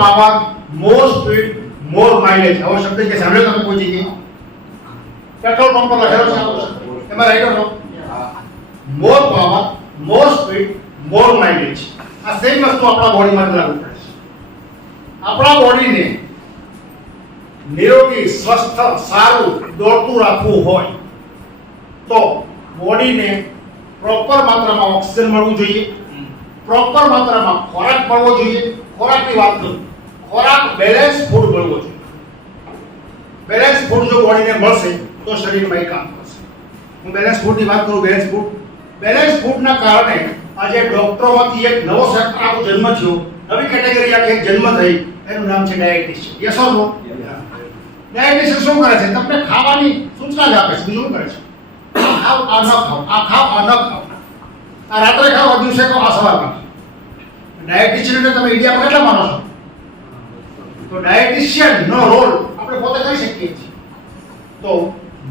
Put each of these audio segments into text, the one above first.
Power મોર speed મોર mileage આવો શબ્દ કે સાંભળ્યો તમે કોઈ જગ્યાએ? પેટ્રોલ પંપ પર લખેલો છે આવો શબ્દ, એમાં right or wrong? More power more speed more mileage, આ સેમ વસ્તુ આપણા બોડીમાં લાગુ પડે છે. આપણા બોડીને નિરોગી સ્વસ્થ સારું દોડતું રાખવું હોય તો બોડીને પ્રોપર માત્રામાં ઓક્સિજન મળવું જોઈએ, પ્રોપર માત્રામાં ખોરાક મળવો જોઈએ. ખોરાકની વાત કરું, ખોરાક બેલેન્સ ફૂડ મળવો જોઈએ. બેલેન્સ ફૂડ જો બોડીને મળશે તો શરીરમાં એ કામ કરશે. હું બેલેન્સ ફૂડની વાત કરું. બેલેન્સ ફૂડના કારણે આજે ડોક્ટરોમાંથી એક નવો સેક્ટર જન્મ થયો, નવી કેટેગરી આખી એક જન્મ થઈ, એનું નામ છે dietitian. Yes or no? Dietitian શું કરે છે? તમને ખાવાની સૂચના જ આપે છે, બીજું શું કરે છે? ખાવ આ ન ખાવ, આ ખાવ આ ન ખાવ, આ રાત્રે ખાવ આ દિવસે ખાવ આ સવારમાં. ડાયટિશિયન એટલે તમે ઇડિયા કેટલા માનો છો? તો ડાયટિશિયન નો રોલ આપણે પોતે કરી શકીએ છીએ. તો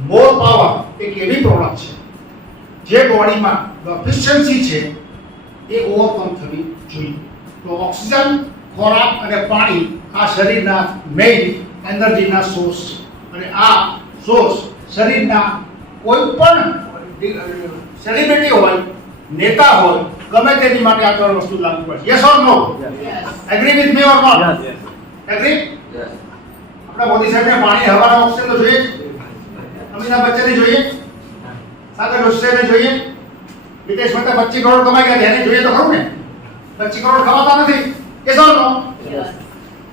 મોર પાવર એક એવી પ્રોડક્ટ છે જે બોડીમાં ડેફિશિયન્સી છે એ ઓવરકમ થવી જોઈએ. તો ઓક્સિજન, ખોરાક અને પાણી આ શરીરના મેઇન એનર્જીના સોર્સ છે અને આ સોર્સ શરીરના કોઈ પણ સેલિબ્રિટી હોય, નેતા હોય, ગમે તેની માટે આ ત્રણ વસ્તુ લાગુ પડે. Yes or no? Agree with me or not? Agree? આપણા મોદી સાહેબને પાણી, હવા, ઓક્સિજન તો જોઈએ, અમિતાભ બચ્ચનને જોઈએ, સાગર જોશીને જોઈએ, વિદેશ માટે 25 કરોડ કમાઈ ગયા, એને જોઈએ તો ખરું ને? 25 કરોડ કમાતા નથી. યસ ઓર નો?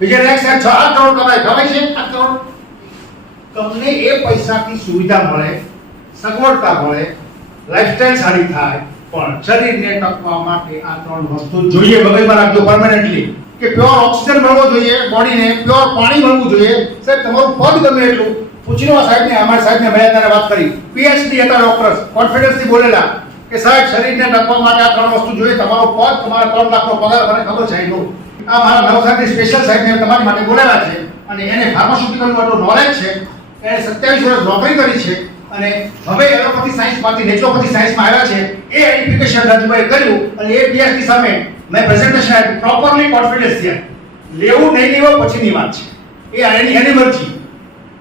બીજા નેક્સ્ટ 6 કરોડ કમાય છે. 8 કરોડ તમને એ પૈસાથી સુવિધા મળે, સગવડતા મળે, લાઈફસ્ટાઈલ સારી થાય, પણ શરીરને ટકવા માટે આ ત્રણ વસ્તુ જોઈએ. મગજમાં રાખજો પરમેનન્ટલી કે પ્યોર ઓક્સિજન મળવો જોઈએ બોડીને, પ્યોર પાણી મળવું જોઈએ. સાહેબ તમારું પદ ગમે એટલું પૂછી લો સાહેબને, અમારા સાહેબને મેં ત્યારે વાત કરી, પીએચડી હતા ડોક્ટર્સ, કોન્ફિડન્સથી બોલેલા કે સાહેબ શરીરને ટકવા માટે આ ત્રણ વસ્તુ જોઈએ. તમારો પદ, તમારે 3 લાખનો પગાર, મને ખબર છે એનું. આ મારા નવસારી સ્પેશિયલ સાહેબને તમારી માટે બોલેલા છે અને એને ફાર્માસ્યુટિકલ માટે નોલેજ છે. એને 27 વર્ષ નોકરી કરી છે અને હવે એલોપેથી સાયન્સમાંથી નેચરોપેથી સાયન્સમાં આવ્યા છે. એ એડ્યુકેશન રાજુભાઈ કર્યું અને એ પીએચડી સામે મેં પ્રેઝન્ટેશન આપ્યું. પ્રોપરલી કોન્ફિડન્સ છે, લેવું નહીં લેવું પછીની વાત છે, એ એની મરજી.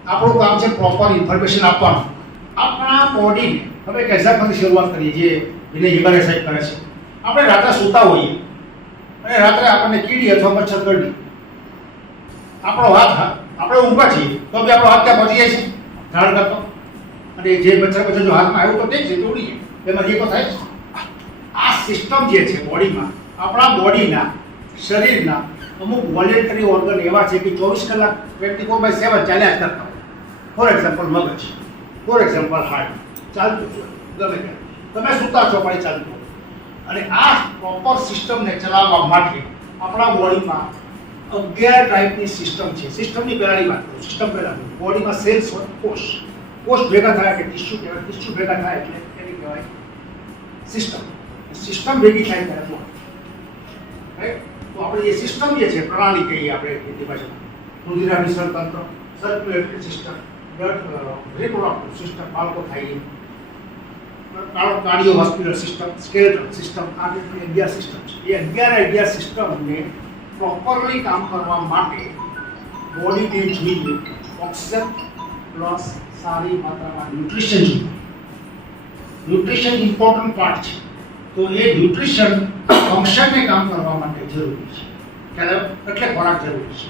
આપણું કામ છે પ્રોપર ઇન્ફોર્મેશન આપવાનું. આપણા બોડીને હવે એક એક્ઝામ્પલથી શરૂઆત કરીએ જે વિનય હિબારે સાહેબ કરે છે. આપણે રાત્રે સૂતા હોઈએ અને રાત્રે આપણને કીડી અથવા મચ્છર કરડી, આપણો હાથ, આપણે ઊંઘવા છીએ તો બી આપણો હાથ ત્યાં પહોંચી જાય છે ધારણ કરતો, અને જે મચ્છર જો હાથમાં આવ્યું તો ઠીક છે, તોડી એમાં જે તો થાય છે. આ સિસ્ટમ જે છે બોડીમાં, આપણા બોડીના શરીરના અમુક વોલેન્ટરી ઓર્ગન એવા છે કે 24 કલાક 24/7 ચાલ્યા જ કરતા હોય. ફોર એક્ઝામ્પલ મગજ, ફોર એક્ઝામ્પલ હાર્ટ, ચાલતું ગમે તે તમે સૂતા છો પણ ચાલતું. અને આ પ્રોપર સિસ્ટમને ચલાવવા માટે આપણા બોડીમાં 11 ટાઈપની સિસ્ટમ છે. સિસ્ટમની પહેલાની વાત કરું, સિસ્ટમ પહેલા બોડીમાં સેલ્સ હોય, કોષ, કોષ ભેગા થાય કે ટિશ્યુ કહેવાય, ટિશ્યુ ભેગા થાય એટલે એની કહેવાય સિસ્ટમ. સિસ્ટમ ભેગી થાય ત્યારે બોડી, રાઈટ? તો આપણે જે સિસ્ટમ જે છે, પ્રણાલી કહીએ આપણે હિન્દી ભાષામાં, રુધિરાભિસરણ તંત્ર, circulatory system, blood reproductive system, બાળકો થાય એ, કાર્ડિયોવાસ્ક્યુલર સિસ્ટમ, સ્કેલેટલ સિસ્ટમ, આ રીતે 11 સિસ્ટમ છે. એ 11 સિસ્ટમને પ્રોપરલી કામ કરવા માટે બોડીને જોઈએ ઓક્સિજન પ્લસ સારી માત્રામાં ન્યુટ્રિશન જોઈએ. ન્યુટ્રિશન ઇમ્પોર્ટન્ટ પાર્ટ છે. તો એ ન્યુટ્રિશન ફંક્શનને કામ કરવા માટે જરૂરી છે, એટલે ખોરાક જરૂરી છે.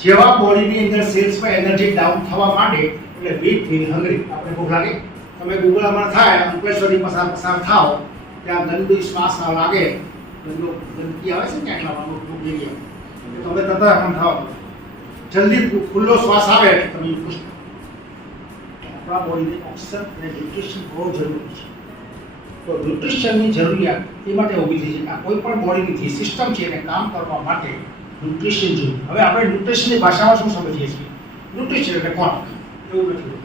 જેવા બોડીની અંદર સેલ્સમાં એનર્જી ડાઉન થવા માંડે એટલે વીક ફીલ હંગ્રી, આપણે ભૂખ લાગે. તમે ગૂગલમાં થાય અંકલેશ્વરી પસાર થાઓ, ત્યાં ગંદુ શ્વાસ લાગે, ગંદકી આવે છે ને આટલામાં ભૂખ લઈ તમે તરત આમ થાવ, જલ્દી ખુલ્લો શ્વાસ આવે એટલે તમે ખુશ. આપણા બોડીને ઓક્સિજન અને ન્યુટ્રિશન બહુ જરૂરી છે. તો ન્યુટ્રિશનની જરૂરિયાત એ માટે ઊભી થઈ છે કે આ કોઈ પણ બોડીની જે સિસ્ટમ છે એને કામ કરવા માટે ન્યુટ્રિશન જોઈએ. હવે આપણે ન્યુટ્રિશનની ભાષામાં શું સમજીએ છીએ? ન્યુટ્રિશન એટલે ખોરાક, એવું નથી.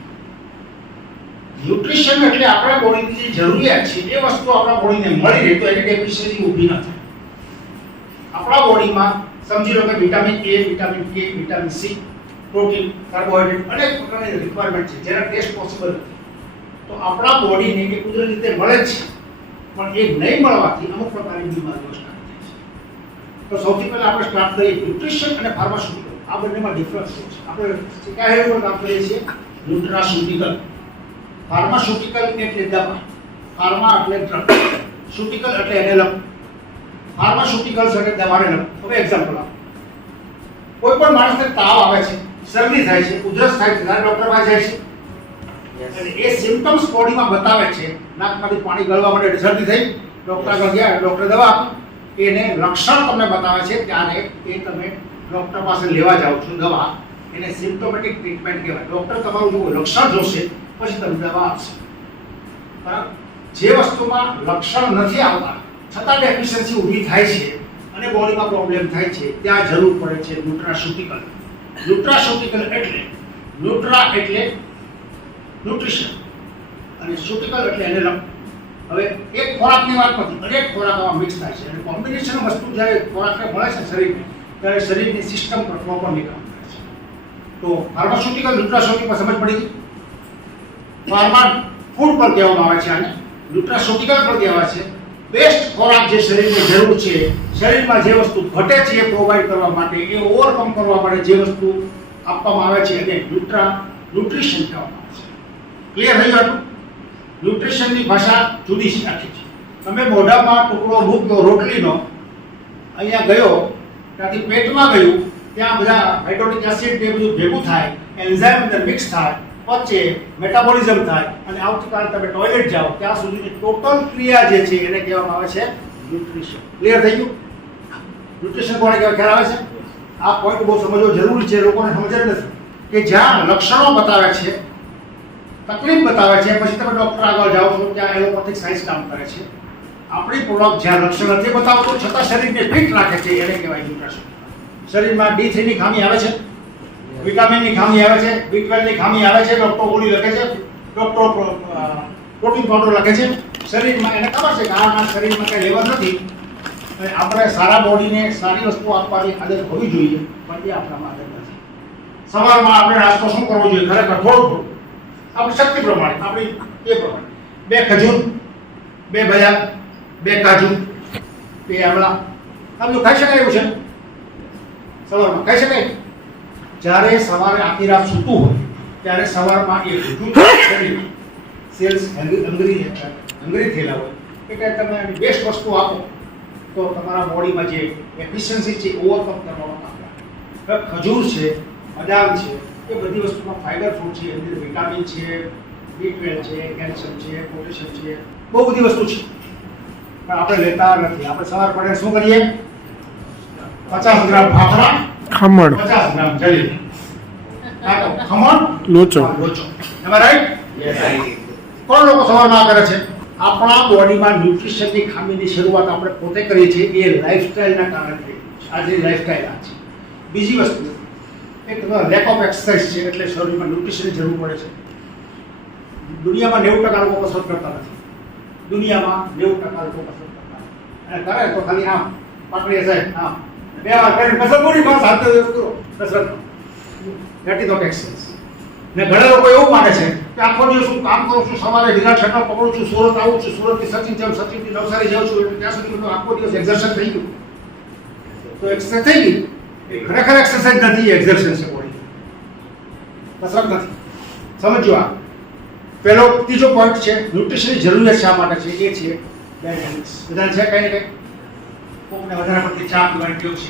ન્યુટ્રિશન એટલે આપણા બોડીની જે જરૂરિયાત છે એ વસ્તુ આપણા બોડીને મળી રહે તો એની ડેફિશિયન્સી ઊભી ન થાય. આપણા બોડીમાં સમજી લો કે vitamin A, vitamin K, vitamin C, protein, carbohydrate અનેક પ્રકારની રિક્વાયરમેન્ટ છે જેના ટેસ્ટ પોસિબલ નથી. તો આપણા બોડીને એ કુદરતી રીતે મળે છે, પણ એ નહીં મળવાથી અમુક પ્રકારની બીમારીઓ સ્ટાર્ટ થાય છે. તો સૌથી પહેલા આપણે સ્ટાર્ટ કરીએ ન્યુટ્રિશન અને ફાર્માસ્યુટિકલ. આ બંનેમાં ડિફરન્સ છે. આપણે કયા હેડ પર કામ કરીએ છીએ? ન્યુટ્રાસ્યુટિકલ. ફાર્માસ્યુટિકલ એટલે દવા, ફાર્મા એટલે ડ્રગ, સ્યુટિકલ એટલે એને લગ. ફાર્માસ્યુટિકલ્સ એટલે દવાને લગ. હવે એક્ઝામ્પલ આપો. કોઈ પણ માણસને તાવ આવે છે, શરદી થાય છે, ઉધરસ થાય છે, ત્યારે ડોક્ટર પાસે જાય છે. અને એ સિમ્પટમ્સ બોડીમાં બતાવે છે. નાકમાંથી પાણી ગળવા માટે શરદી થઈ, ડોક્ટર આગળ ગયા, ડોક્ટર દવા આપી. એને લક્ષણ તમને બતાવે છે, ત્યારે એ તમે ડોક્ટર પાસે લેવા જાઓ છો દવા. એને સિમ્પ્ટોમેટિક ટ્રીટમેન્ટ કહેવાય. ડોક્ટર તમારું જો લક્ષણ જોશે પછી તમને દવા આપશે. બરાબર? જે વસ્તુમાં લક્ષણ નથી આવતા છતાં ડેફિશિયન્સી ઊભી થાય છે અને બોડીમાં પ્રોબ્લેમ થાય છે, ત્યાં જરૂર પડે છે ન્યુટ્રાસ્યુટિકલ. ન્યુટ્રાસ્યુટિકલ એટલે ન્યુટ્રા એટલે ન્યુટ્રિશન અને સ્યુટિકલ એટલે એને લગ. હવે એક ખોરાકની વાત નથી, દરેક ખોરાક આમાં મિક્સ થાય છે અને કોમ્બિનેશન વસ્તુ જ્યારે ખોરાકને મળે છે શરીરને, ત્યારે શરીરની સિસ્ટમ પર પ્રોપરલી કામ કરે છે. તો ફાર્માસ્યુટિકલ ન્યુટ્રાસ્યુટિકલ સમજ પડી ગઈ. ફાર્મા ફૂડ પર કહેવામાં આવે છે આને, ન્યુટ્રાસ્યુટિકલ પર કહેવાય છે બેસ્ટ ખોરાક જે શરીરને જરૂર છે, શરીરમાં જે વસ્તુ ઘટે છે એ પ્રોવાઈડ કરવા માટે, એ ઓવરકમ કરવા માટે જે વસ્તુ આપવામાં આવે છે એને ન્યુટ્રિશન કહેવામાં આવે છે. ક્લિયર થઈ ગયું? ન્યુટ્રિશનની ભાષા જુદી છે આખી છે. તમે મોઢામાં ટુકડો મૂક્યો રોટલીનો, અહીંયા ગયો, ત્યાંથી પેટમાં ગયું, ત્યાં બધા હાઇડ્રોક્લોરિક એસિડ ને બધું ભેગું થાય, એન્ઝાઇમ અંદર મિક્સ થાય, વચ્ચે મેટાબોલિઝમ થાય અને આવતીકાલે તમે ટોયલેટ જાઓ ત્યાં સુધીની ટોટલ ક્રિયા જે છે એને કહેવામાં આવે છે ન્યુટ્રિશન. ક્લિયર થઈ ગયું? ન્યુટ્રિશન કોને કહેવાય ખ્યાલ આવે છે? આ પોઈન્ટ બહુ સમજવો જરૂરી છે. લોકોને સમજ જ નથી કે જ્યાં લક્ષણો બતાવે છે, તકલીફ બતાવે છે, પછી તમે ડોક્ટર આગળ જાઓ છો ત્યાં એલોપેથિક સાયન્સ કામ કરે છે. આપણી પ્રોડક્ટ જ્યાં લક્ષણ નથી બતાવતું છતાં શરીરને ફિટ રાખે છે એને કહેવાય ન્યુટ્રિશન. શરીરમાં D3 ની ખામી આવે છે, વિટામિનની ખામી આવે છે, B12 ની ખામી આવે છે, ડોક્ટર ગોળી લખે છે, ડોક્ટર પ્રોટીન પાવડર લખે છે. શરીરમાં એને ખબર છે કે આ શરીરમાં કંઈ લેવલ નથી અને આપણે સારા બોડીને સારી વસ્તુ આપવાની આદત હોવી જોઈએ, પણ એ આપણામાં આદત નથી. સવારમાં આપણે નાસ્તો શું કરવો જોઈએ? ખરેખર થોડું આપણી શક્તિ પ્રમાણે, આપણી એ પ્રમાણે 2 ખજૂર, 2 બદામ, 2 કાજુ, 2 આમળા, આ બધું ખાઈ શકાય એવું છે સવારમાં? ખાઈ શકાય. જ્યારે સવારે આખી રાત સૂતું હોય ત્યારે સવારમાં એ સેલ્સ હંગરી થયેલા હોય એટલે તમે એની બેસ્ટ વસ્તુ આપો તો તમારા બોડીમાં જે એફિશિયન્સી છે ઓવરકમ કરવામાં કામ લાગે. ખજૂર છે, બદામ છે, એ બધી વસ્તુમાં ફાઇબર ફૂડ છે, અંદર વિટામિન છે, B12 છે, કેલ્શિયમ છે, પોટેશિયમ છે, બહુ બધી વસ્તુ છે પણ આપણે લેતા નથી. આપણે સવાર પડે શું કરીએ? 50 ગ્રામ ફાફડા, ખમણ, 50 ગ્રામ જલેબી, ખમણ, લોચો. એમ રાઈટ? કોણ લોકો સવારમાં કરે છે? આપણા બોડીમાં ન્યુટ્રિશનની ખામીની શરૂઆત આપણે પોતે કરીએ છીએ. એ લાઈફસ્ટાઈલના કારણે થઈ છે. આજની લાઈફસ્ટાઈલ આ છે. બીજી વસ્તુ એક લેક ઓફ એક્સરસાઇઝ છે એટલે શરીરમાં ન્યુટ્રિશનની જરૂર પડે છે. દુનિયામાં 90% લોકો કસરત કરતા નથી. દુનિયામાં 90% લોકો કસરત કરતા અને કરે તો ખાલી આમ પાકડી જાય આમ 2 વાર કરીને કસરત પૂરી બસ હાથ કરો કસરત. That is not exercise. ને ઘણા લોકો એવું માને છે કે આખો દિવસ હું કામ કરું છું, સવારે ઢીલા છટા પકડું છું, સુરત આવું છું, સુરતથી સચિન જાઉં, સચિનથી નવસારી જાઉં છું, એટલે ત્યાં સુધી આખો દિવસ એક્સરસાઇઝ થઈ ગયું. તો એક્સરસાઇઝ થઈ ગઈ એ ખરેખર એક્સરસાઇઝ નથી, એક્સરસાઇઝ છે બોડી, કસરત નથી. સમજો. આ પહેલો ત્રીજો પોઈન્ટ છે ન્યુટ્રિશનની જરૂરિયાત શા માટે છે એ છે બેડ હેબિટ્સ. બધાને છે કંઈ ને કંઈ. કોઈને વધારે પડતી ચા પીવાની ટેવ છે,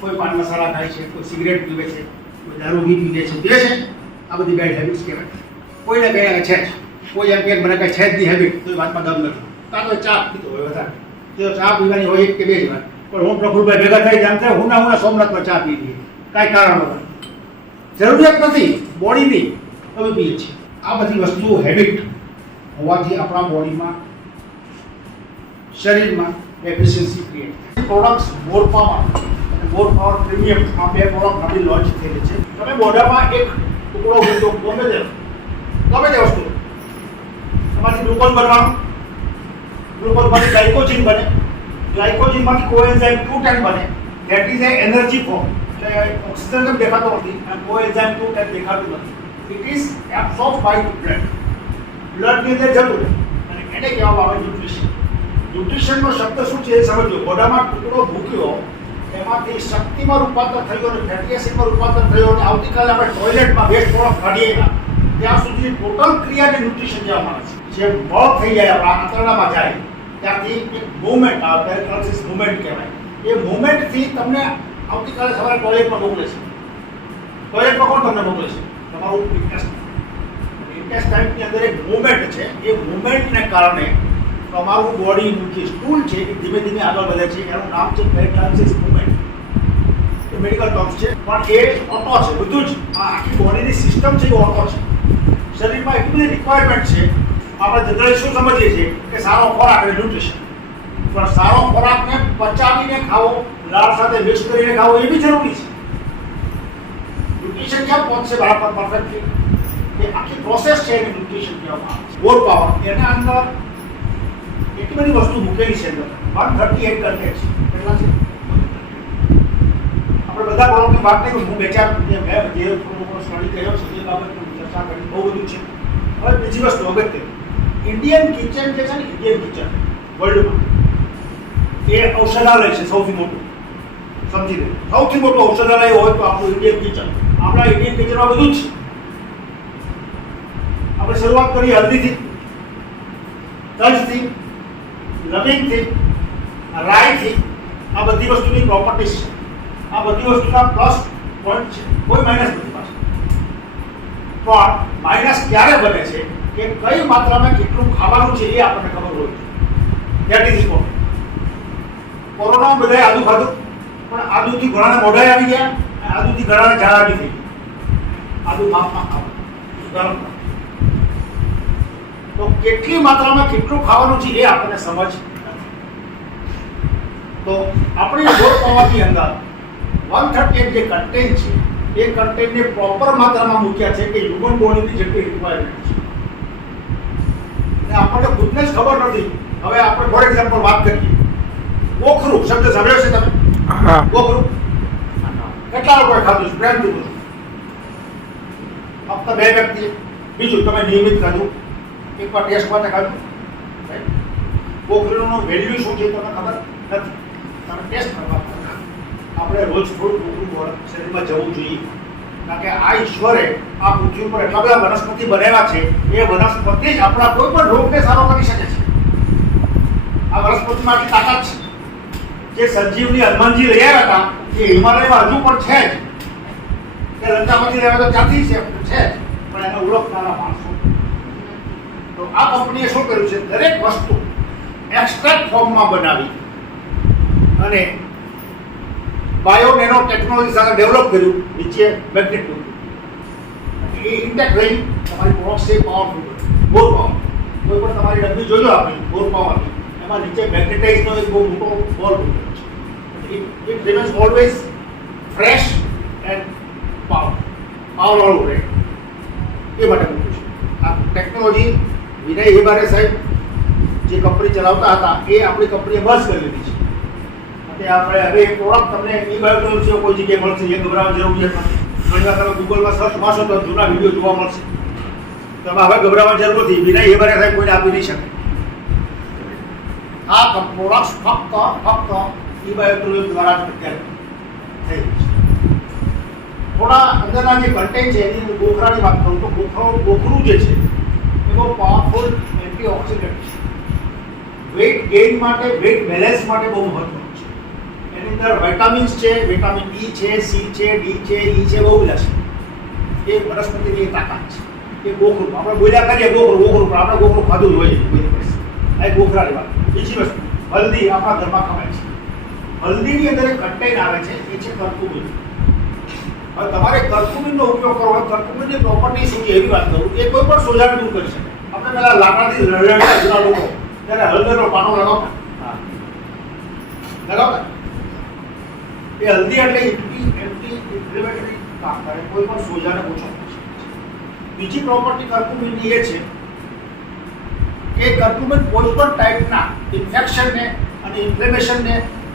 કોઈ પાન મસાલા ખાય છે, કોઈ સિગરેટ પીવે છે, કોઈ દારૂ પીવે છે, પીવે છે. આ બધી બેડ હેબિટ્સ કહેવાય. કોઈને કંઈ છે જ. કોઈ એમ કે મને કંઈ છે જ નહીં હેબિટ તો એ વાતમાં દમ નથી. કાં તો ચા પીતો હોય વધારે, તો ચા પીવાની હોય 1 કે 2 જ વાર, પણ હું પ્રફુલભાઈ ભેગા થઈ જામ થાય હું સોમનાથમાં ચા પી લઈએ કાંઈ કારણ વગર. જરૂરિયાત નથી બોડીની, અમે પીએ છીએ. આ બધી વસ્તુઓ હેબિટ હોવાથી આપણા બોડીમાં શરીરમાં એફિશિયન્સી ક્રિએટ થાય. પ્રોડક્ટ્સ મોર પાવર અને મોર પાવર પ્રીમિયમ આ 2 પ્રોડક્ટ નવી લોન્ચ થયેલી છે. તમે મોઢામાં એક ટુકડો મૂકો ગમે તે વસ્તુ, તમારી ગ્લુકોઝ બનવાનું, ગ્લુકોઝમાંથી ગ્લાયકોજિન બને, ગ્લાયકોજિનમાંથી કોએન્ઝાઇમ Q10 બને. That is a energy form. એટલે ઓક્સિજન કેમ દેખાતો નથી અને કોએન્ઝાઇમ Q10 દેખાતું નથી. It is absorb by blood. બ્લડની અંદર જતું રહે અને એને કહેવામાં આવે ન્યુટ્રિશન. ન્યુટ્રિશનનો શબ્દ શું છે એ સમજો. મોઢામાં ટુકડો મૂક્યો એમાંથી શક્તિમાં રૂપાંતર થયું અને ફેટી એસિડમાં રૂપાંતર થયું અને આવતીકાલે આપણે ટોયલેટમાં વેસ્ટ પ્રોડક્ટ કાઢીએ ત્યાં સુધી ટોટલ ક્રિયાને ન્યુટ્રિશન કહેવામાં આવે છે. જે બળ થઈ જાય આપણા આંતરડામાં જાય ત્યાંથી એક મૂવમેન્ટ આવે, પેરેક્લાસિસ મૂવમેન્ટ કહેવાય. એ મૂવમેન્ટથી તમને આવતીકાલે સવારે ટોયલેટમાં મોકલે છે. ટોયલેટમાં કોણ તમને મોકલે છે? તમારું ઇન્ટેસ્ટાઇનની અંદર એક મૂવમેન્ટ છે. એ મૂવમેન્ટને કારણે તમારું બોડીનું જે સ્ટૂલ છે એ ધીમે ધીમે આગળ વધે છે. એનું નામ છે પેરેક્લાસિસ મૂવમેન્ટ. એ મેડિકલ ટર્મ્સ છે, પણ એ ઓટો છે. બધું જ આખી બોડીની સિસ્ટમ છે એ ઓટો છે. શરીરમાં એટલી બધી રિક્વાયરમેન્ટ છે. આપણે જનરલી શું સમજીએ છીએ કે સારો ખોરાક એટલે ન્યુટ્રિશન, પણ સારો ખોરાકને પચાવીને ખાવો, લાળ સાથે મિક્સ કરીને ખાવો એ બી જરૂરી છે. ન્યુટ્રિશન ક્યાં પહોંચશે બરાબર પરફેક્ટલી? એ આખી પ્રોસેસ છે એને ન્યુટ્રિશન કહેવામાં આવે છે. બોર પાવર એના અંદર એટલી બધી વસ્તુ મૂકેલી છે. 138 કન્ટેન્ટ છે. કેટલા છે? આપણે બધા પ્રોડક્ટની વાત નહીં, હું બે ચાર મેં જે થોડો સ્ટડી કર્યો છે એ બાબતની ચર્ચા કરી, બહુ બધું છે. હવે બીજી વસ્તુ અગત્ય, ઇન્ડિયન કિચન જે છે ને, ઇન્ડિયન કિચન વર્લ્ડમાં એ ઔષધાલય છે સૌથી મોટું. સમજી લો, સૌથી મોટું ઔષધાલય હોય તો આપણું ઇન્ડિયન કિચન. આપણા ઇન્ડિયન કિચનમાં બધું જ છે. આપણે શરૂઆત કરીએ હલ્દીથી, તજથી, લવિંગથી, રાઈથી. આ બધી વસ્તુની પ્રોપર્ટીઝ છે. આ બધી વસ્તુના પ્લસ પોઈન્ટ છે, કોઈ માઇનસ નથી પાસે. પણ માઇનસ ક્યારે બને છે કે કઈ માત્રામાં કેટલું ખાવાનું છે એ આપણને ખબર હોય. That is important. કોરોનામાં બધાએ આદુ ખાધું, પણ આદુથી ઘણાને મોઢાએ આવી ગયા, આદુથી ઘણાને ઝાડા આવી થઈ. આદુ માપમાં ખાવું, ગરમ. તો કેટલી માત્રામાં કેટલું ખાવાનું છે એ આપણને સમજ નથી. તો આપણી બોર પાવાની અંદર 138 જે કન્ટેન્ટ છે એ કન્ટેન્ટને પ્રોપર માત્રામાં મૂક્યા છે કે હ્યુમન બોડીની જેટલી રિક્વાયરમેન્ટ છે. અને આપણને ખુદને જ ખબર નથી. હવે આપણે ફોર એક્ઝામ્પલ વાત કરીએ, ગોખરું શબ્દ સાંભળ્યો છે તમે? ગોખરું કેટલા લોકોએ ખાધું છે? પ્રેમથી પૂછો. ફક્ત 2 વ્યક્તિએ. બીજું તમે નિયમિત ખાધું, એકવાર ટેસ્ટ માટે ખાધું. ગોખરુંનું વેલ્યુ શું છે તમને ખબર નથી. તમે ટેસ્ટ કરવા આપણે રોજ થોડું ગોખરું શરીરમાં જવું જોઈએ. કારણ કે આ ઈશ્વરે આ પૃથ્વી ઉપર એટલા બધા વનસ્પતિ બનાવ્યા છે, એ વનસ્પતિ જ આપણા કોઈ પણ રોગને સારો કરી શકે છે. આ વનસ્પતિમાં આટલી તાકાત છે. જે સંજીવની હનુમાનજી લઈ આવ્યા હતા એ હિમાલયમાં હજુ પણ છે જ. કે લંકામાંથી લેવા તો ત્યાંથી છે જ, પણ એને ઓળખનારા માણસો. તો આ કંપનીએ શું કર્યું છે? દરેક વસ્તુ એક્સ્ટ્રેક્ટ ફોર્મમાં બનાવી અને બાયો નેનો ટેકનોલોજી સાથે ડેવલપ કર્યું. નીચે મેગ્નેટ મૂક્યું, એ ઇન્ટેક્ટ રહી. તમારી પ્રોડક્ટ છે પાવરફુલ, બોર પાવર. કોઈ પણ તમારી ડબ્બી જોઈ લો આપણી બોર પાવરની, એમાં નીચે મેગ્નેટાઇઝનો એક બહુ મોટો બોલ મૂકેલો છે. It remains always fresh and પાવરવાળું રહે એ માટે મૂક્યું છે. આ ટેકનોલોજી વિનય હેબારે સાહેબ જે કંપની ચલાવતા હતા એ આપણી કંપનીએ બસ કરી લીધી છે. આપણે હવે એક પ્રોડક્ટ તમને એ બાયોટેક છે કોઈ જગ્યાએ મળશે, એ ગભરાવાની જરૂર નથી. ઘણી વાર તમે ગૂગલમાં સર્ચ મારશો તો જૂના વિડીયો જોવા મળશે. તમે હવે ગભરાવાની જરૂર નથી. વિનય હેબારે સાહેબ કોઈને આપી નહીં શકે. આ પ્રોડક્ટ ફક્ત એ બાયોટેક દ્વારા જ અત્યારે થઈ રહી છે. થોડા અંદરના જે કન્ટેન્ટ છે એની અંદર ગોખરાની વાત કરું તો ગોખરું જે છે એ બહુ પાવરફુલ એન્ટીઓક્સિડન્ટ છે. વેઇટ ગેઇન માટે, વેઇટ બેલેન્સ માટે બહુ મહત્વનું છે. એની અંદર વિટામિન્સ છે, વિટામિન ઈ છે, સી છે, ડી છે, ઈ છે, બહુ બધા છે. એ વનસ્પતિની એક તાકાત છે. એ ગોખરું આપણે બોલ્યા કરીએ ગોખરું પણ આપણે ગોખરું ખાધું જ હોય છે. આ એક ગોખરાની વાત. બીજી વસ્તુ, હલ્દી આપણા ઘરમાં ખવાય છે. હલ્દીની અંદર એક કન્ટેન્ટ આવે છે, એ છે કર્કુમિન. હવે તમારે કર્કુમિનનો ઉપયોગ કરવો હોય, કર્કુમિનની પ્રોપર્ટી શું છે એવી વાત કરું. એ કોઈ પણ સોજાને દૂર કરી શકે. આપણે પેલા લાકડાથી લડેલા જૂના લોકો ત્યારે હળદરનો પાનો લગાવતા. એ હલ્દી એટલે એન્ટી ઇન્ફ્લેમેટરી કામ કરે, કોઈ પણ સોજાને ઓછો કરે છે. બીજી પ્રોપર્ટી કર્કુમિનની એ છે કે કર્કુમિન કોઈ પણ ટાઈપના ઇન્ફેક્શનને અને ઇન્ફ્લેમેશનને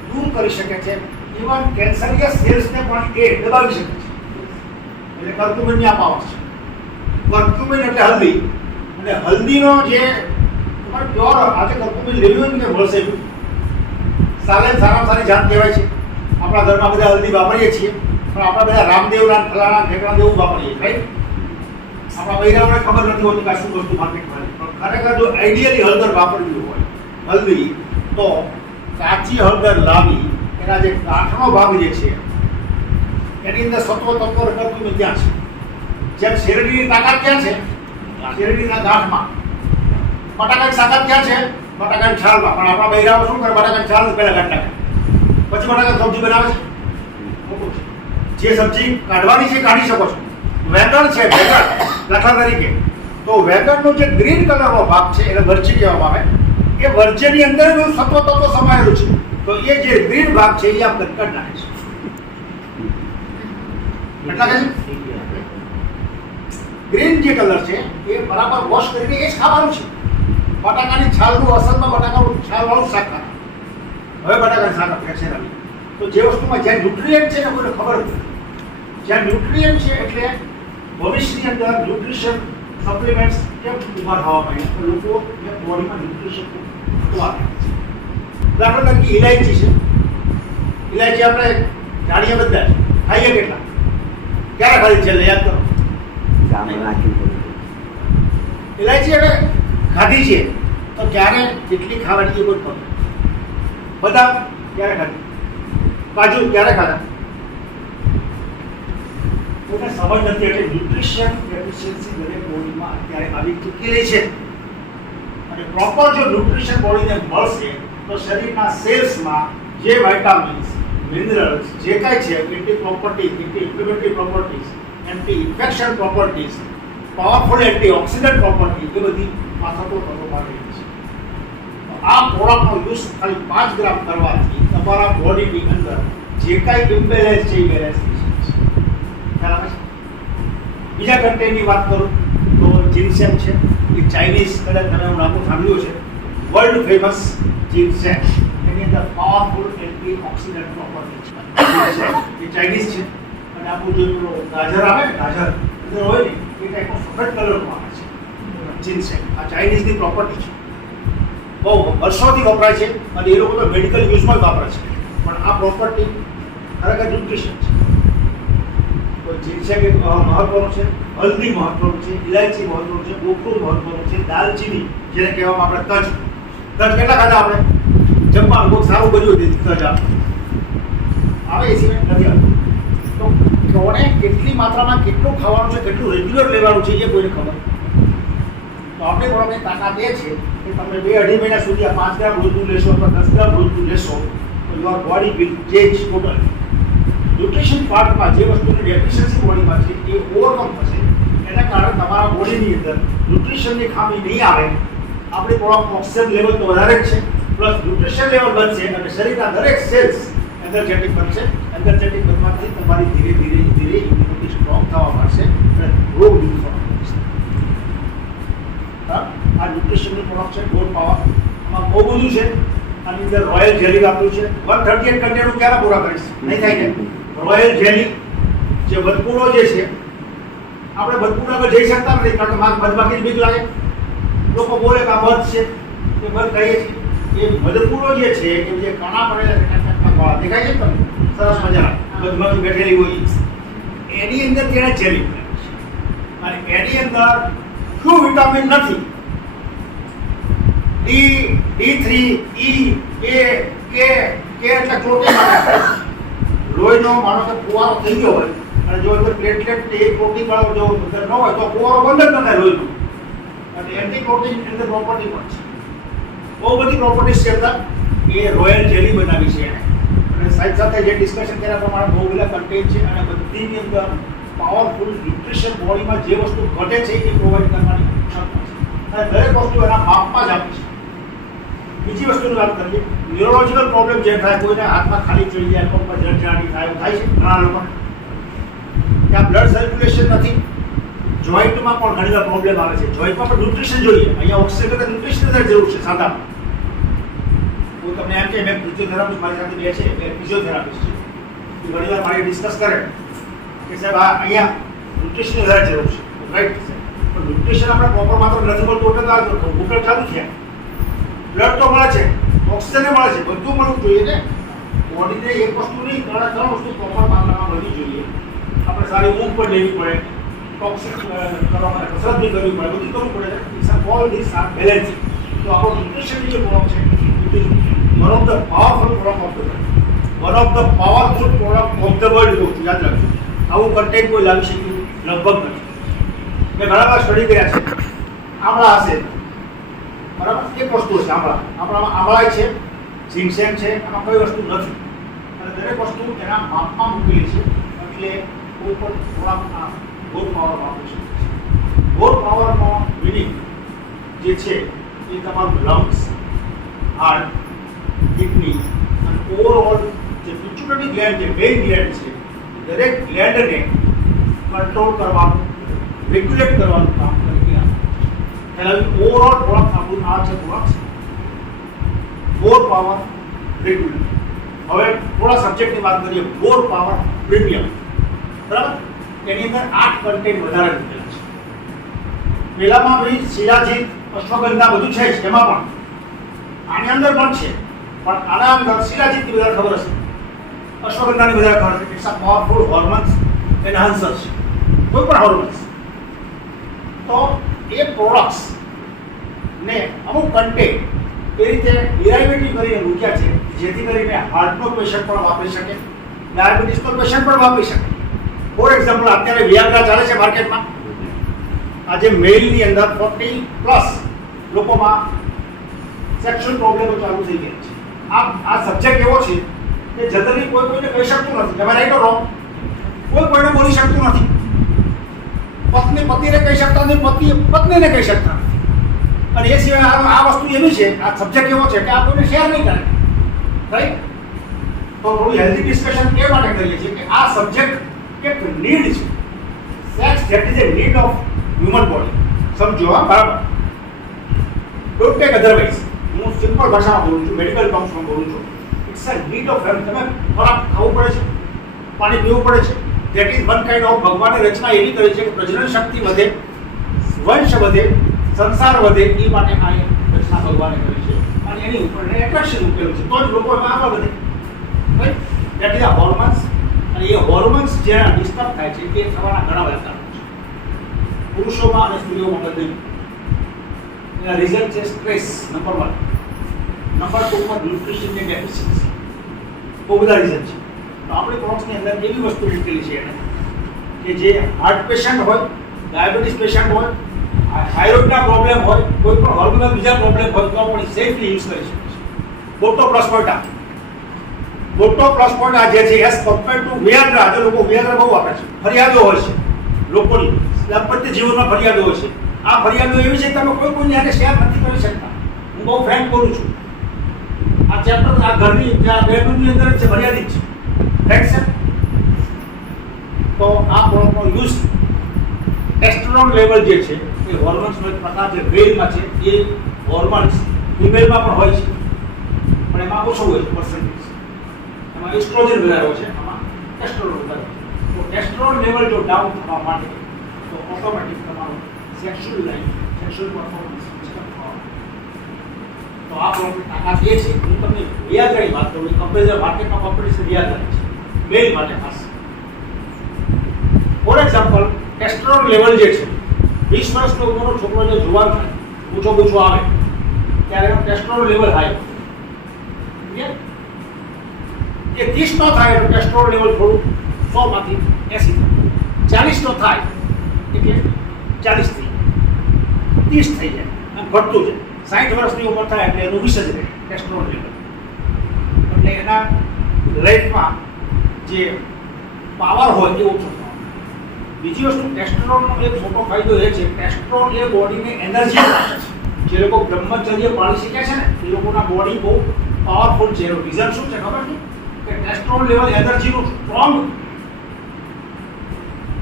દૂર કરી શકે છે. ઇવન કેન્સરિયસ સેલ્સને પણ એ દબાવી શકે છે. એટલે કર્કુમિનની આ પાવર છે. કર્કુમિન એટલે હલ્દી, અને હલ્દીનો જે તમારે પ્યોર આજે કર્કુમિન લેવું કે મળશે સારામાં સારી જાત કહેવાય છે. આપણા ઘરમાં બધા હલ્દી વાપરીએ છીએ, પણ આપણા બધા રામદેવના ફલાણા ઠેકણા દેવું વાપરીએ, રાઈટ? આપણા બૈરાઓને ખબર નથી હોતી કે આ શું વસ્તુ માર્કેટમાં છે. પણ ખરેખર જો આઈડિયલી હળદર વાપરવી હોય હલ્દી, તો કાચી હળદર લાવી એના જે ગાંઠનો ભાગ જે છે એની અંદર સત્વ તત્વ રકમ ત્યાં છે. જેમ શેરડીની તાકાત ક્યાં છે? શેરડીના ગાંઠમાં. બટાકાની તાકાત ક્યાં છે? બટાકાની છાલમાં. પણ આપણા બૈરાઓ શું કરે? બટાકાની છાલ પહેલા ગાંઠ નાખે, પછી બટાકા સબ્જી બનાવે છે. જે સબ્જી કાઢવાની છે કાઢી શકો છો. વેગન છે, વેગન દાખલા તરીકે, તો વેગનનો જે ગ્રીન કલરનો ભાગ છે એને વર્જી કહેવામાં આવે. એ વર્જ્યની અંદર સત્વ તત્વ સમાયેલું છે, તો એ જે ગ્રીન ભાગ છે એ આપ કટ નાખે છે. એટલા કે ગ્રીન જે કલર છે એ બરાબર વોશ કરીને એ જ ખાવાનું છે. બટાકાની છાલનું અસલમાં બટાકાનું છાલવાળું શાક ખાવાનું. હવે બટાકાની શાક આપણે છે નથી. તો જે વસ્તુમાં જ્યાં ન્યુટ્રિયન્ટ છે ને કોઈને ખબર નથી. જ્યાં ન્યુટ્રિયન્ટ છે એટલે ભવિષ્યની અંદર ન્યુટ્રિશન સપ્લિમેન્ટ્સ કેમ ઉભા થવા માંડ્યા? તો લોકો બોડીમાં ન્યુટ્રિશન દાખલા તરીકે ઇલાયચી છે. ઇલાયચી આપણે જાણીએ બધા ખાઈએ કેટલા? ક્યારે ખાધી છે? યાદ કરો. ઇલાયચી આપણે ખાધી છે તો ક્યારે કેટલી ખાવાની એ બધું બધા ક્યારે ખાધી? કાજુ ક્યારે ખાધા? કોઈને સમજ નથી. એટલે ન્યુટ્રિશન ડેફિશિયન્સી દરેક બોડીમાં અત્યારે આવી ચૂકેલી છે. અને પ્રોપર જો ન્યુટ્રિશન બોડીને મળશે તો શરીરના સેલ્સમાં જે વિટામિન્સ, મિનરલ્સ જે કાંઈ છે, anti properties, anti inflammatory properties, anti infection properties, powerful antioxidant property, એ બધી પાથકો પાડેલી છે. આ પ્રોડક્ટનો યુઝ ખાલી 5 ગ્રામ કરવાથી તમારા બોડીની અંદર જે કાંઈ ઇમ્બેલેન્સ છે એ બેલેન્સ થઈ શકે છે. ખ્યાલ આવે છે? બીજા કન્ટેન્ટની વાત કરું તો જીનસેમ છે. એ ચાઇનીઝ, કદાચ તમે નામ સાંભળ્યું છે, વર્લ્ડ ફેમસ જીનસેમ. એની અંદર પાવરફુલ એન્ટી ઓક્સિડન્ટ પ્રોપર્ટી છે. એ ચાઇનીઝ છે. અને આપણું જે ગાજર આવે ને, ગાજર અંદર હોય ને, એ ટાઈપનો સફેદ કલરનો આવે છે જીનસેમ. આ ચાઇનીઝની પ્રોપર્ટી છે. બહુ વર્ષોથી વપરાય છે અને એ લોકો તો મેડિકલ યુઝમાં જ વાપરે છે. પણ આ પ્રોપર્ટી ખરેખર ન્યુટ્રિશન છે. તો જીનસેમ એક મહત્વનું છે, હલ્દી મહત્વનું છે, ઇલાયચી મહત્વનું છે, ગોખરું મહત્વનું છે, દાલચીની જેને કહેવામાં આપણે તજ. તજ કેટલા ખાધા આપણે? જમવાનું બહુ સારું બન્યું તજ આવે એ સિવાય નથી આવતું. તો કોને કેટલી માત્રામાં કેટલું ખાવાનું છે, કેટલું રેગ્યુલર લેવાનું છે એ કોઈને ખબર. તો આપણી બોડીની તાકાત એ છે કે તમે 2-2.5 મહિના સુધી આ 5 ગ્રામ રોજનું લેશો અથવા 10 ગ્રામ રોજનું લેશો તો your body will change totally. Nutrition પાર્ટમાં જે વસ્તુની ડેફિશિયન્સી બોડીમાં છે એ ઓવરકમ થશે. એના કારણે તમારા બોડીની અંદર ન્યુટ્રિશનની ખામી નહીં આવે. આપણી બોડીમાં ઓક્સિજન લેવલ તો વધારે જ છે, પ્લસ ન્યુટ્રિશન લેવલ બનશે અને શરીરના દરેક સેલ્સ એનર્જેટિક બનશે. એનર્જેટિક બનવાથી તમારી ધીરે ધીરે ઇમ્યુનિટી સ્ટ્રોંગ થવા માંડશે અને રોગ દૂર થવા માંડશે. આ ન્યુટ્રિશનની પ્રોડક્ટ છે ગોડ પાવર. આમાં બહુ બધું છે. આની અંદર રોયલ જેલી આપ્યું છે. 138 કન્ટેન્ટ હું ક્યારે પૂરા કરીશ? નહીં થાય ને. રોયલ જેલી જે બદપૂરો જે છે, આપણે બદપૂરા પર જઈ શકતા નથી કારણ કે મધમાખીની બીક લાગે. લોકો બોલે કે આ મધ છે, એ મધ કહીએ છીએ. એ મધપૂરો જે છે એ જે કણા પડેલા દેખાય છે તમને સરસ મજાના મધમાખી બેઠેલી હોય એની અંદર તેણે જેલી બનાવી છે. અને એની અંદર શું વિટામિન નથી? D3, E, A, K એટલે પ્રોટીન માટે. લોહીનો માનો કે ફુવારો થઈ ગયો હોય અને જો અંદર પ્લેટલેટ એ પ્રોટીન વાળો જો અંદર ન હોય તો ફુવારો બંધ જ ન થાય લોહીનો. અને એન્ટી પ્રોટીન અંદર પ્રોપર્ટી પણ છે. બહુ બધી પ્રોપર્ટીઝ છે. અંદર એ રોયલ જેલી બનાવી છે અને સાહેબ સાથે જે ડિસ્કશન કર્યા પ્રમાણે બહુ બધા કન્ટેન્ટ છે અને બધીની અંદર પાવરફુલ ન્યુટ્રિશન બોડીમાં જે વસ્તુ ઘટે છે એ પ્રોવાઈડ કરવાની ક્ષમતા છે. અને દરેક વસ્તુ એના માપમાં જ આપી છે. બીજી વસ્તુની વાત કરીએ, ન્યુરોલોજીકલ પ્રોબ્લેમ જે થાય, કોઈને હાથમાં ખાલી ચડી જાય, પગમાં જળજળાટી થાય, થાય છે ઘણા લોકોને. ત્યાં બ્લડ સર્ક્યુલેશન નથી. જોઈન્ટમાં પણ ઘણી વાર પ્રોબ્લેમ આવે છે. જોઈન્ટમાં પણ ન્યુટ્રિશન જોઈએ. અહીંયા ઓક્સિજન કરતાં ન્યુટ્રિશન જરૂર છે સાદામાં. હું તમને એમ કે મેં ફિઝિયોથેરાપિસ્ટ મારી સાથે બે છે, બે ફિઝિયોથેરાપિસ્ટ છે. એ ઘણી વાર મારી ડિસ્કસ કરે કે સાહેબ આ અહીંયા ન્યુટ્રિશનની વધારે જરૂર છે. રાઈટ છે. પણ ન્યુટ્રિશન આપણે પ્રોપર માત્ર નથી મળતું એટલે તો ભૂખડ ચાલુ થયા. બ્લડ તો મળે છે, ઓક્સિજન મળે છે, બધું મળવું જોઈએ ને. બોડીને એક વસ્તુ નહીં, ત્રણ વસ્તુ પ્રોપર માત્રામાં મળવી જોઈએ. આપણે સારી ઊંઘ પણ લેવી પડે, ટોક્સિક કરવા માટે કસરત બી કરવી પડે, બધું કરવું પડે. All this are balancing. તો આપણો ન્યુટ્રિશનની જે પ્રોડક્ટ છે it is one of the powerful product of the world. One of the powerful product of the world. યાદ રાખજો, આવું કન્ટેન્ટ કોઈ લાવી શક્યું લગભગ નથી. મેં ઘણા બધા સ્ટડી કર્યા છે. આમળા હશે, બરાબર, એક વસ્તુ હશે આમળા. આપણામાં આમળા છે, જીનસેન છે, આમાં કોઈ વસ્તુ નથી. અને દરેક વસ્તુ એના માપમાં મૂકેલી છે. એટલે કોઈ પણ થોડા ગોર પાવર વાપરી શકે છે. ગોર પાવરનો મિનિંગ જે છે એ તમારું લંગ્સ, હાર્ટ, કિડની અને ઓવરઓલ જે પિટ્યુટરી ગ્લેન્ડ, જે મેઇન ગ્લેન્ડ છે, દરેક ગ્લેન્ડને કંટ્રોલ કરવાનું, રેગ્યુલેટ કરવાનું કામ કરી આપે. ઓવરઓલ પ્રોડક્ટ આપણું આ છે પ્રોડક્ટ ગોર પાવર રેગ્યુલેટર. હવે થોડા સબ્જેક્ટની વાત કરીએ. ગોર પાવર પ્રીમિયમ, બરાબર, એની અંદર 8 કન્ટેન્ટ વધારે મૂકેલા છે. પહેલામાં બી શિલાજીત, અશ્વગંધા બધું છે જ, એમાં પણ આની અંદર પણ છે, પણ આના અંદર શિલાજીતની વધારે ખબર હશે, અશ્વગંધાની વધારે ખબર છે. ઇટ્સ અ પાવરફુલ હોર્મોન્સ એનહાન્સર છે, કોઈ પણ હોર્મોન્સ. તો એ પ્રોડક્ટ્સ ને અમુક કન્ટેન્ટ એ રીતે ડિરાઇવેટિવ કરીને મૂક્યા છે, જેથી કરીને હાર્ટનો પેશન્ટ પણ વાપરી શકે, ડાયાબિટીસનો પેશન્ટ પણ વાપરી શકે. ફોર એક્ઝામ્પલ, અત્યારે વિયાગ્રા ચાલે છે માર્કેટમાં. આજે મેલની અંદર 40+ લોકોમાં સેક્સ્યુઅલ પ્રોબ્લેમો ચાલુ થઈ ગયા છે. આ સબ્જેક્ટ એવો છે કે જનરલી કોઈ કોઈને કહી શકતું નથી. તમે રાઈટ ઓર રોંગ? કોઈ કોઈને બોલી શકતું નથી. પત્ની પતિને કહી શકતા નથી, પતિ પત્નીને કહી શકતા નથી. અને એ સિવાય આ વસ્તુ એવી છે, આ સબ્જેક્ટ એવો છે કે આ કોઈને શેર નહીં કરે, રાઈટ? તો થોડું હેલ્ધી ડિસ્કશન એ માટે કરીએ છીએ કે આ સબ્જેક્ટ એક નીડ છે. Sex that is a need of human body. સમજો, હા, બરાબર? Don't take otherwise. હું સિમ્પલ ભાષામાં બોલું છું, મેડિકલ ટર્મ્સમાં બોલું છું. It's a need of health. તમે ખોરાક ખાવું પડે છે, પાણી પીવું પડે છે. That is one kind of, ભગવાને રચના એવી કરી છે કે પ્રજનન શક્તિ વધે, વંશ વધે, સંસાર વધે. એ માટે આ રચના ભગવાને કરી છે અને એની ઉપર એટ્રેક્શન મૂકેલું છે, તો જ લોકો એમાં આગળ વધે, right? That is a hormones. અને એ હોર્મોન્સ જ્યાં ડિસ્ટર્બ થાય છે એ થવાના ઘણા બધા કારણો છે, પુરુષોમાં અને સ્ત્રીઓમાં બધું. એના રીઝન છે સ્ટ્રેસ, નંબર 1. નંબર 2 પર ન્યુટ્રિશનની ડેફિશિયન્સી. બહુ બધા રીઝન છે. તો આપણી પ્રોડક્ટ્સની અંદર એવી વસ્તુ મૂકેલી છે એને કે જે હાર્ટ પેશન્ટ હોય, ડાયાબિટીસ પેશન્ટ હોય, થાઇરોઇડના પ્રોબ્લેમ હોય, કોઈ પણ હોર્મોનલ બીજા પ્રોબ્લેમ હોય, તો પણ સેફલી યુઝ કરી શકે છે. બોટો પ્લસ પોઈન્ટ આ જે છે એઝ કમ્પેર ટુ વિયાગ્રા. જે લોકો વિયાગ્રા બહુ વાપરે છે, ફરિયાદો હોય છે લોકોની, દાંપત્ય જીવનમાં ફરિયાદો હોય છે. આ ફરિયાદો એવી છે કે તમે કોઈની હારે શેર નથી કરી શકતા. હું બહુ ફ્રેન્ક બોલું છું. આ ચેપ્ટર આ ઘરની બેડરૂમની અંદર જ છે, મર્યાદિત છે, રાઈટ સર? તો આ પ્રોડક્ટનો યુઝ, ટેસ્ટોસ્ટેરોન લેવલ જે છે એ હોર્મોન્સનો એક પ્રકાર છે, મેલમાં છે. એ હોર્મોન્સ ફિમેલમાં પણ હોય છે, પણ એમાં ઓછો હોય છે પર્સન્ટેજ. એમાં એસ્ટ્રોજન વધારે હોય છે, આમાં ટેસ્ટોસ્ટેરોન વધારે. તો ટેસ્ટોસ્ટેરોન લેવલ જો ડાઉન થવા માટે તો ઓટોમેટિક તમારું sexual life, sexual performance disturb થવાનું. તો આ પ્રોડક્ટની તાકાત એ છે. હું તમને વિયાગ્રાની વાત કરું, કમ્પેરિઝન માર્કેટમાં કોમ્પિટિશન વિયાગ્રા છે મેલ માટે ખાસ. ફોર એક્ઝામ્પલ, ટેસ્ટોસ્ટેરોન લેવલ જે છે, 20 વર્ષનો ઉંમરનો છોકરો જે જુવાન થાય, પૂછો આવે ત્યારે એનો ટેસ્ટોસ્ટેરોન લેવલ હાઈ. એ 30 નો થાય તો ટેસ્ટોસ્ટેરોન લેવલ થોડું 100 માંથી 80 થાય. 40 નો થાય એટલે 40 થઈ જાય, 30 થઈ જાય, આમ ઘટતું જાય. 60 વર્ષની ઉંમર થાય એટલે એનું 20 જ રહે ટેસ્ટોસ્ટેરોન લેવલ. એટલે એના લાઈફમાં જે પાવર હોય એ ઓછો. બીજી વસ્તુ, ટેસ્ટોસ્ટેરોનનો એક મોટો ફાયદો એ છે, ટેસ્ટોસ્ટેરોન એ બોડીને એનર્જી આપે છે. જે લોકો બ્રહ્મચર્ય પાળી શક્યા છે ને એ લોકોના બોડી બહુ પાવરફુલ છે. એનું રીઝન શું છે ખબર છે? કે ટેસ્ટોસ્ટેરોન લેવલ એનર્જીનું સ્ટ્રોંગ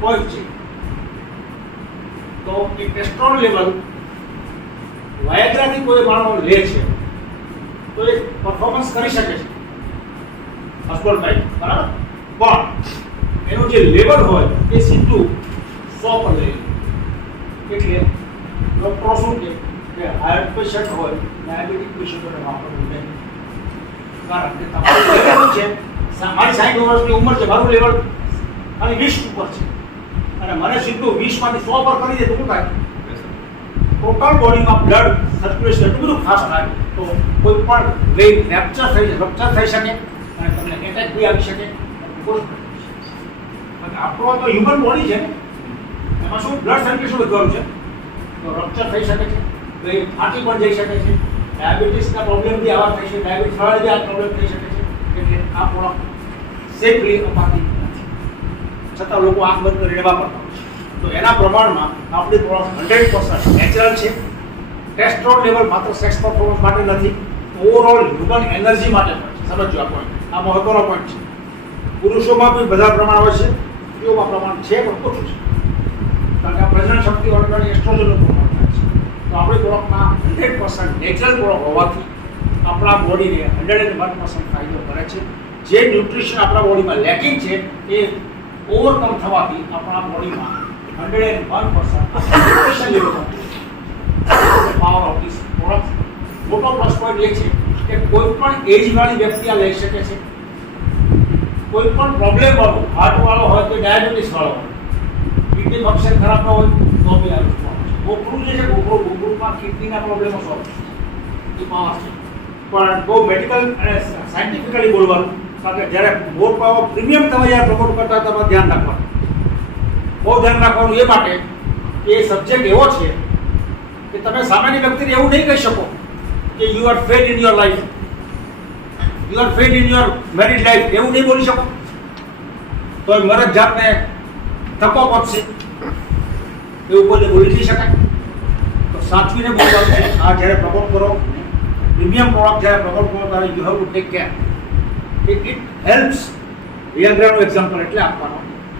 પોઈન્ટ છે. તો એ ટેસ્ટોસ્ટેરોન લેવલ વાયાગ્રાથી કોઈ માણસ લે છે તો એ પરફોર્મન્સ કરી શકે છે હસબન્ડ, બરાબર? પણ એનું જે લેવલ હોય એ સીધું 100 પર લઈ લે. એટલે ડૉક્ટરો શું કે હાર્ટ પેશન્ટ હોય, ડાયાબિટીક પેશન્ટોને વાપરવું નહીં. કારણ કે તમારું લેવલ શું છે, મારી 60 વર્ષની ઉંમર છે, મારું લેવલ ખાલી 20 ઉપર છે અને મને સીધું 20 માંથી 100 પર કરી દે તો શું થાય? ટોટલ બોડીમાં બ્લડ સર્ક્યુલેશન એટલું બધું ફાસ્ટ થાય તો કોઈ પણ વેવ રેપ્ચર થઈ શકે અને તમને એટેક બી આવી શકે. આપણો તો હ્યુમન બોડી છે ને, એમાં શું બ્લડ સર્ક્યુલેશન વધવાનું છે તો રપ્ચર થઈ શકે છે, વેવ ફાટી પણ જઈ શકે છે, ડાયાબિટીસના પ્રોબ્લેમ બી આવા થઈ શકે, ડાયાબિટીસ વાળા બી આ પ્રોબ્લેમ થઈ શકે છે. એટલે આ પ્રોડક્ટ સેફલી અપાતી નથી, છતાં લોકો આંખ બંધ કરીને વાપરતા હોય છે. તો એના પ્રમાણમાં આપણી પ્રોડક્ટ 100% નેચરલ છે. ટેસ્ટોસ્ટેરોન લેવલ માત્ર સેક્સ પરફોર્મન્સ માટે નથી, ઓવરઓલ હ્યુમન એનર્જી માટે પણ છે. સમજો આ પોઈન્ટ, આ મહત્વનો પોઈન્ટ છે. પુરુષોમાં બી બધા પ્રમાણ હોય છે, સ્ત્રીઓમાં પ્રમાણ છે પણ ઓછું છે, કારણ કે આ પ્રજનન શક્તિ ઓલરેડી એસ્ટ્રોજનનું પ્રમાણ થાય છે. તો આપણી પ્રોડક્ટમાં 100% નેચરલ પ્રોડક્ટ હોવાથી આપણા બોડીને 101% ફાયદો કરે છે. જે ન્યુટ્રિશન આપણા બોડીમાં લેકિંગ છે એ ઓવરકમ થવાથી આપણા બોડીમાં 101% nutrition level power of this product. મોટો પ્લસ પોઈન્ટ એ છે કે કોઈ પણ એજ વાળી વ્યક્તિ આ લઈ શકે છે. કોઈ પણ પ્રોબ્લેમ વાળો, હાર્ટ વાળો હોય કે ડાયાબિટીસ વાળો હોય, કિડની ફંક્શન ખરાબ ન હોય તો બી આ વસ્તુ આવે છે. ગોખરું જે છે, ગોખરુમાં કિડનીના પ્રોબ્લેમો સોલ્વ છે, એ પાવર છે. પણ બહુ મેડિકલ અને સાયન્ટિફિકલી બોલવાનું, કારણ કે જ્યારે મોર પાવર પ્રીમિયમ તમે જ્યારે પ્રમોટ કરતા તમારે ધ્યાન રાખવાનું, બહુ ધ્યાન રાખવાનું એ માટે કે એ સબ્જેક્ટ એવો છે કે તમે સામાન્ય વ્યક્તિને એવું નહીં કહી શકો કે you are fed in your life, you are fed in your married life, એવું નહીં બોલી શકો. તો મરદ જાતને ધક્કો પહોંચશે એવું બોલી નહીં શકાય. તો સાચવીને બોલવાનું છે. આ જ્યારે પ્રમોટ કરો, પ્રીમિયમ પ્રોડક્ટ જ્યારે પ્રમોટ કરો ત્યારે you have to take care કે ઇટ હેલ્પ્સ. વિયાગ્રાનું એક્ઝામ્પલ એટલે આપવાનો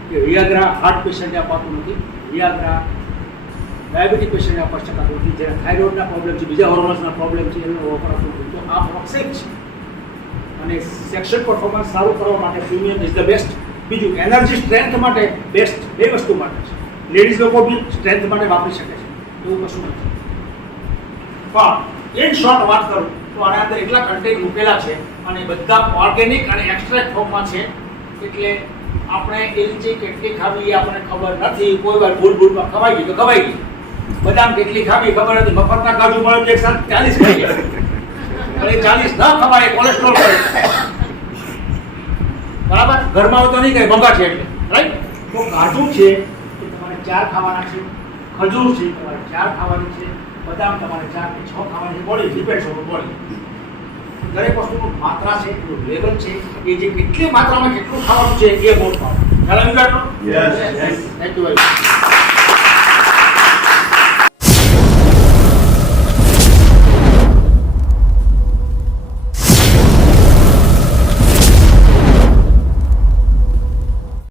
કે વિયાગ્રા હાર્ટ પેશન્ટને અપાતું નથી, વિયાગ્રા ડાયાબિટીક પેશન્ટને અપાઈ શકાતું નથી, જેને થાઇરોઇડના પ્રોબ્લેમ છે, બીજા હોર્મોન્સના પ્રોબ્લેમ છે, એમને વપરાતું નથી. તો આ પ્રોડક્ટ સેફ છે અને સેક્સ્યુઅલ પરફોર્મન્સ સારું કરવા માટે પ્રીમિયમ ઇઝ ધ બેસ્ટ. બીજું એનર્જી સ્ટ્રેન્થ માટે બેસ્ટ, બે વસ્તુ માટે છે. લેડીઝ લોકો બી સ્ટ્રેન્થ માટે વાપરી શકે છે, એવું કશું નથી. પણ ઇન શોર્ટ વાત કરું તો આના અંદર એટલા કન્ટેન્ટ મૂકેલા છે અને બધા ઓર્ગેનિક અને એક્સ્ટ્રેક્ટ ફોર્મમાં છે, એટલે આપણે એલચી કેટલી ખાવી એ આપણને ખબર નથી. કોઈ વાર ભૂલમાં ખવાઈ ગઈ તો ખવાઈ ગઈ. બદામ કેટલી ખાવી ખબર નથી, મફતના કાજુ મળે એક સાથે 40 ખાઈ ગયા, પણ એ 40 ન ખવાય, કોલેસ્ટ્રોલ કરે. બરાબર, ઘરમાં તો નહીં કહે મોંઘા છે એટલે, રાઈટ. તો કાજુ છે એ તમારે 4 ખાવાના છે, ખજૂર છે તમારે 4 ખાવાની છે, બદામ તમારે 4 કે 6 ખાવાની છે. Body depends on body. દરેક વસ્તુનું માત્રા છે, એનું લેવલ છે, એ જે કેટલી માત્રામાં કેટલું ખાવાનું છે એ બહુ ખ્યાલ આવી ગયો. Thank you very much.